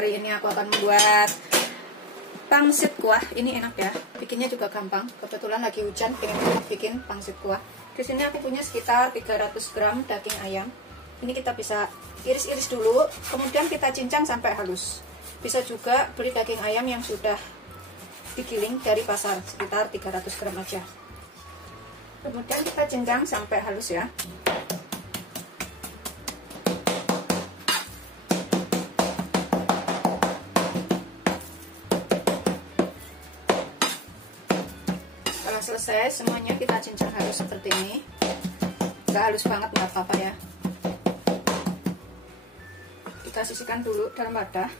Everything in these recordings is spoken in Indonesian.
hari ini aku akan membuat pangsit kuah. Ini enak ya, bikinnya juga gampang. Kebetulan lagi hujan, pengen bikin pangsit kuah. Di sini aku punya sekitar 300 gram daging ayam. Ini kita bisa iris-iris dulu, kemudian kita cincang sampai halus. Bisa juga beli daging ayam yang sudah digiling dari pasar, sekitar 300 gram aja. Kemudian kita cincang sampai halus ya. Setelah selesai semuanya kita cincang halus seperti ini. Nggak halus banget nggak apa-apa ya. Kita sisihkan dulu dalam wadah.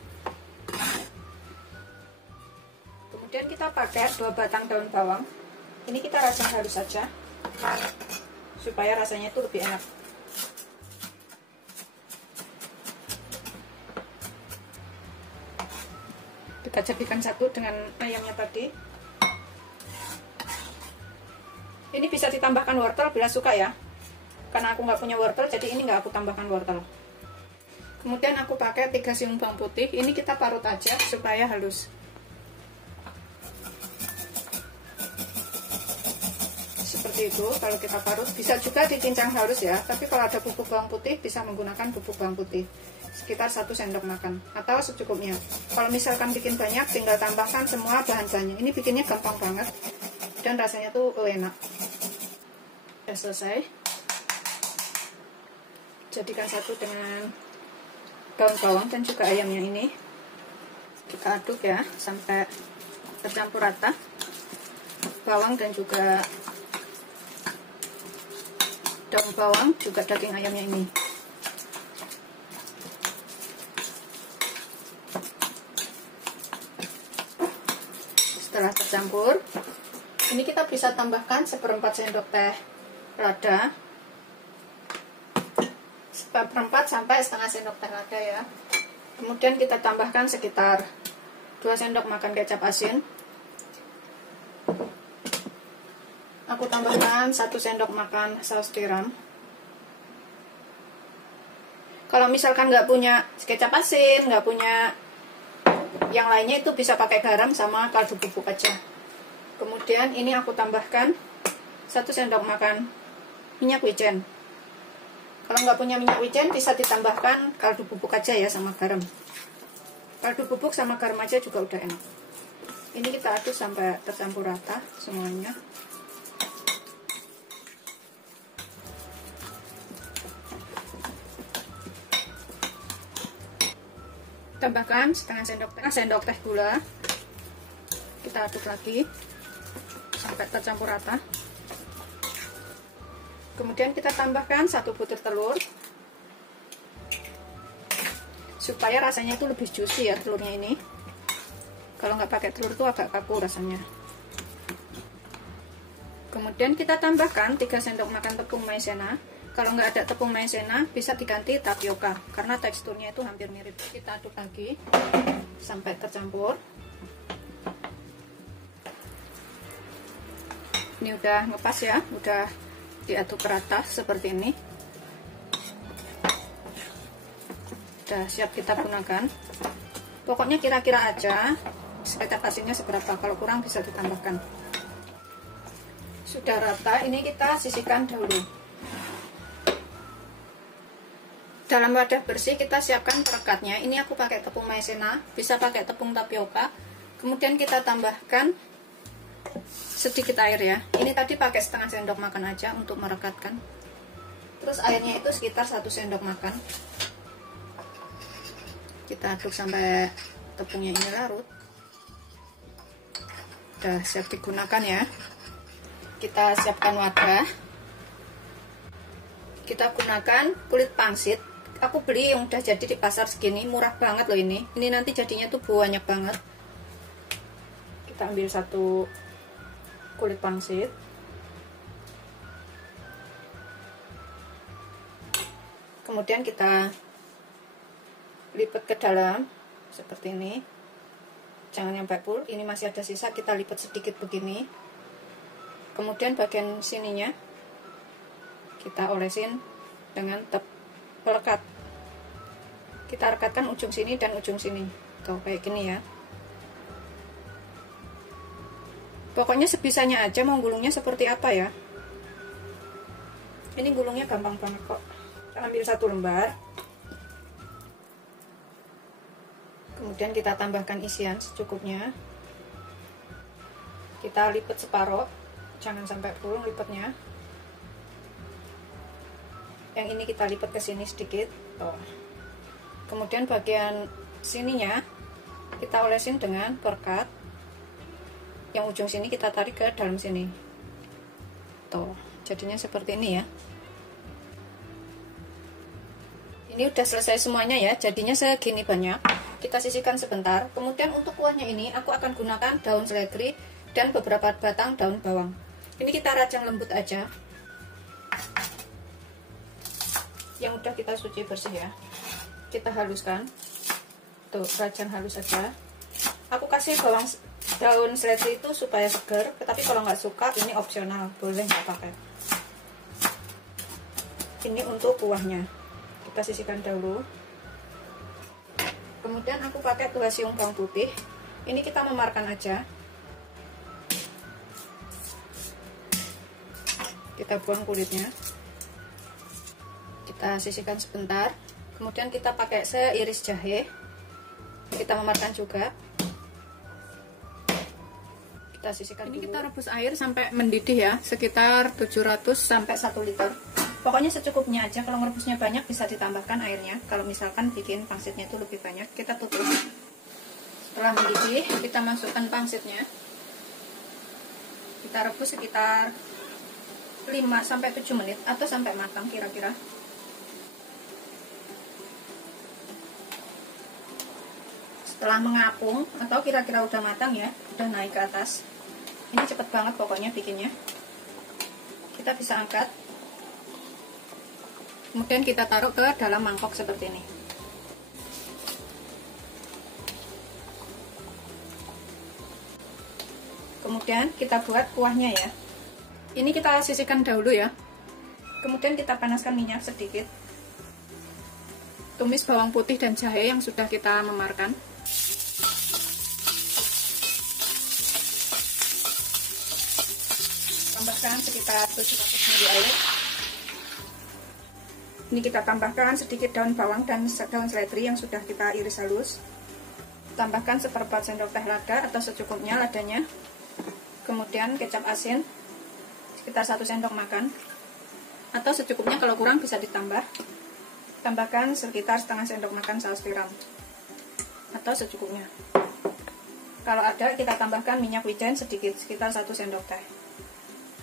Kemudian kita pakai 2 batang daun bawang. Ini kita rajang halus saja supaya rasanya itu lebih enak. Kita jadikan satu dengan ayamnya tadi. Ini bisa ditambahkan wortel bila suka ya. Karena aku nggak punya wortel, jadi ini nggak aku tambahkan wortel. Kemudian aku pakai 3 siung bawang putih. Ini kita parut aja supaya halus. Seperti itu, kalau kita parut. Bisa juga dicincang halus ya, tapi kalau ada bubuk bawang putih bisa menggunakan bubuk bawang putih sekitar 1 sendok makan atau secukupnya. Kalau misalkan bikin banyak, tinggal tambahkan semua bahan-bahannya. Ini bikinnya gampang banget dan rasanya tuh enak. Sudah selesai. Jadikan satu dengan daun bawang dan juga ayamnya ini. Kita aduk ya sampai tercampur rata bawang dan juga daun bawang, juga daging ayamnya ini. Setelah tercampur, ini kita bisa tambahkan 1/4 sendok teh lada, 1/4 sampai setengah sendok teh lada ya. Kemudian kita tambahkan sekitar 2 sendok makan kecap asin. Aku tambahkan 1 sendok makan saus tiram. Kalau misalkan nggak punya kecap asin, nggak punya yang lainnya, itu bisa pakai garam sama kaldu bubuk aja. Kemudian ini aku tambahkan 1 sendok makan minyak wijen. Kalau nggak punya minyak wijen, bisa ditambahkan kaldu bubuk aja ya sama garam. Kaldu bubuk sama garam aja juga udah enak. Ini kita aduk sampai tercampur rata semuanya. Tambahkan setengah sendok teh gula. Kita aduk lagi sampai tercampur rata. Kemudian kita tambahkan 1 butir telur supaya rasanya itu lebih juicy ya telurnya ini. Kalau nggak pakai telur tuh agak kaku rasanya. Kemudian kita tambahkan 3 sendok makan tepung maizena. Kalau nggak ada tepung maizena, bisa diganti tapioka karena teksturnya itu hampir mirip. Kita aduk lagi sampai tercampur. Ini udah ngepas ya, udah diaduk rata seperti ini. Udah siap kita gunakan. Pokoknya kira-kira aja kecap asinnya seberapa, kalau kurang bisa ditambahkan. Sudah rata, ini kita sisihkan dahulu. Dalam wadah bersih kita siapkan perekatnya. Ini aku pakai tepung maizena, bisa pakai tepung tapioka. Kemudian kita tambahkan sedikit air ya. Ini tadi pakai setengah sendok makan aja untuk merekatkan. Terus airnya itu sekitar 1 sendok makan. Kita aduk sampai tepungnya ini larut. Udah siap digunakan ya. Kita siapkan wadah. Kita gunakan kulit pangsit. Aku beli yang udah jadi di pasar segini, murah banget loh ini. Ini nanti jadinya tuh banyak banget. Kita ambil 1 kulit pangsit. Kemudian kita lipat ke dalam seperti ini. Jangan sampai full. Ini masih ada sisa, kita lipat sedikit begini. Kemudian bagian sininya kita olesin dengan pelekat. Kita rekatkan ujung sini dan ujung sini Tuh kayak gini ya. Pokoknya sebisanya aja mau gulungnya seperti apa ya. Ini gulungnya gampang banget kok. Kita ambil 1 lembar. Kemudian kita tambahkan isian secukupnya. Kita lipat separuh, jangan sampai full lipatnya. Yang ini kita lipat ke sini sedikit. Tuh. Kemudian bagian sininya kita olesin dengan perkat. Yang ujung sini kita tarik ke dalam sini. Tuh, jadinya seperti ini ya. Ini udah selesai semuanya ya, jadinya segini banyak. Kita sisihkan sebentar. Kemudian untuk kuahnya ini aku akan gunakan daun seledri dan beberapa batang daun bawang. Ini kita rajang lembut aja. Yang udah kita cuci bersih ya. Kita haluskan. Tuh, rajang halus aja. Aku kasih bawang daun seledri itu supaya segar, tetapi kalau nggak suka ini opsional, boleh nggak pakai. Ini untuk kuahnya. Kita sisihkan dahulu. Kemudian aku pakai 2 siung bawang putih. Ini kita memarkan aja. Kita buang kulitnya. Kita sisihkan sebentar. Kemudian kita pakai seiris jahe. Kita memarkan juga. Kita sisihkan ini dulu. Kita rebus air sampai mendidih ya, sekitar 700 sampai 1 liter. Pokoknya secukupnya aja. Kalau merebusnya banyak bisa ditambahkan airnya. Kalau misalkan bikin pangsitnya itu lebih banyak, kita tutup. Setelah mendidih, kita masukkan pangsitnya. Kita rebus sekitar 5 sampai 7 menit atau sampai matang kira-kira. Setelah mengapung atau kira-kira udah matang ya, udah naik ke atas. Ini cepet banget pokoknya bikinnya. Kita bisa angkat. Kemudian kita taruh ke dalam mangkok seperti ini. Kemudian kita buat kuahnya ya. Ini kita sisihkan dahulu ya. Kemudian kita panaskan minyak sedikit. Tumis bawang putih dan jahe yang sudah kita memarkan. Tambahkan sekitar 700 ml air. Ini kita tambahkan sedikit daun bawang dan daun seledri yang sudah kita iris halus. Tambahkan 1/4 sendok teh lada atau secukupnya ladanya. Kemudian kecap asin sekitar 1 sendok makan atau secukupnya, kalau kurang bisa ditambah. Tambahkan sekitar setengah sendok makan saus tiram atau secukupnya. Kalau ada kita tambahkan minyak wijen sedikit, sekitar 1 sendok teh.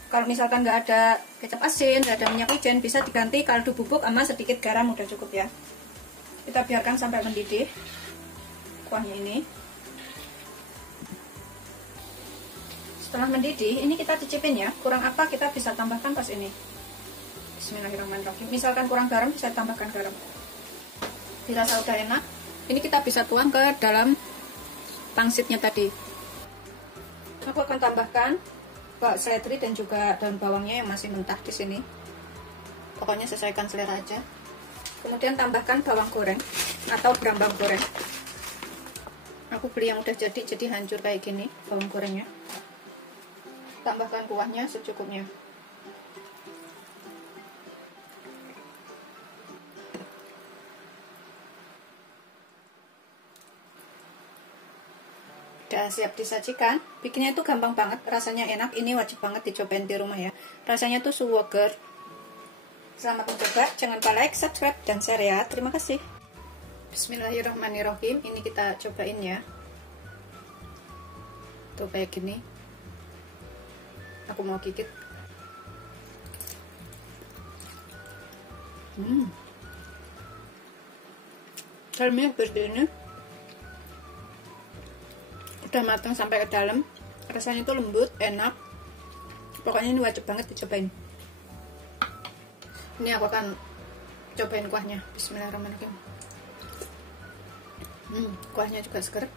Kalau misalkan nggak ada kecap asin, nggak ada minyak wijen, bisa diganti kaldu bubuk sama sedikit garam, udah cukup ya. Kita biarkan sampai mendidih kuahnya ini. Setelah mendidih, ini kita cicipin ya, kurang apa kita bisa tambahkan pas ini. Bismillahirrahmanirrahim. Misalkan kurang garam, bisa tambahkan garam. Dirasa udah enak, ini kita bisa tuang ke dalam pangsitnya tadi. Aku akan tambahkan seledri dan juga daun bawangnya yang masih mentah di sini. Pokoknya sesuaikan selera aja. Kemudian tambahkan bawang goreng atau brambang goreng. Aku beli yang udah jadi hancur kayak gini bawang gorengnya. Tambahkan kuahnya secukupnya. Udah siap disajikan. Bikinnya itu gampang banget, rasanya enak. Ini wajib banget dicobain di rumah ya. Rasanya tuh seger. Selamat mencoba. Jangan lupa like, subscribe, dan share ya. Terima kasih. Bismillahirrahmanirrahim. Ini kita cobain ya. Tuh kayak gini. Aku mau gigit. Dalamnya seperti ini. Udah matang sampai ke dalam, rasanya itu lembut, enak. Pokoknya ini wajib banget dicobain. Ini aku akan cobain kuahnya. Bismillahirrahmanirrahim. Kuahnya juga seger.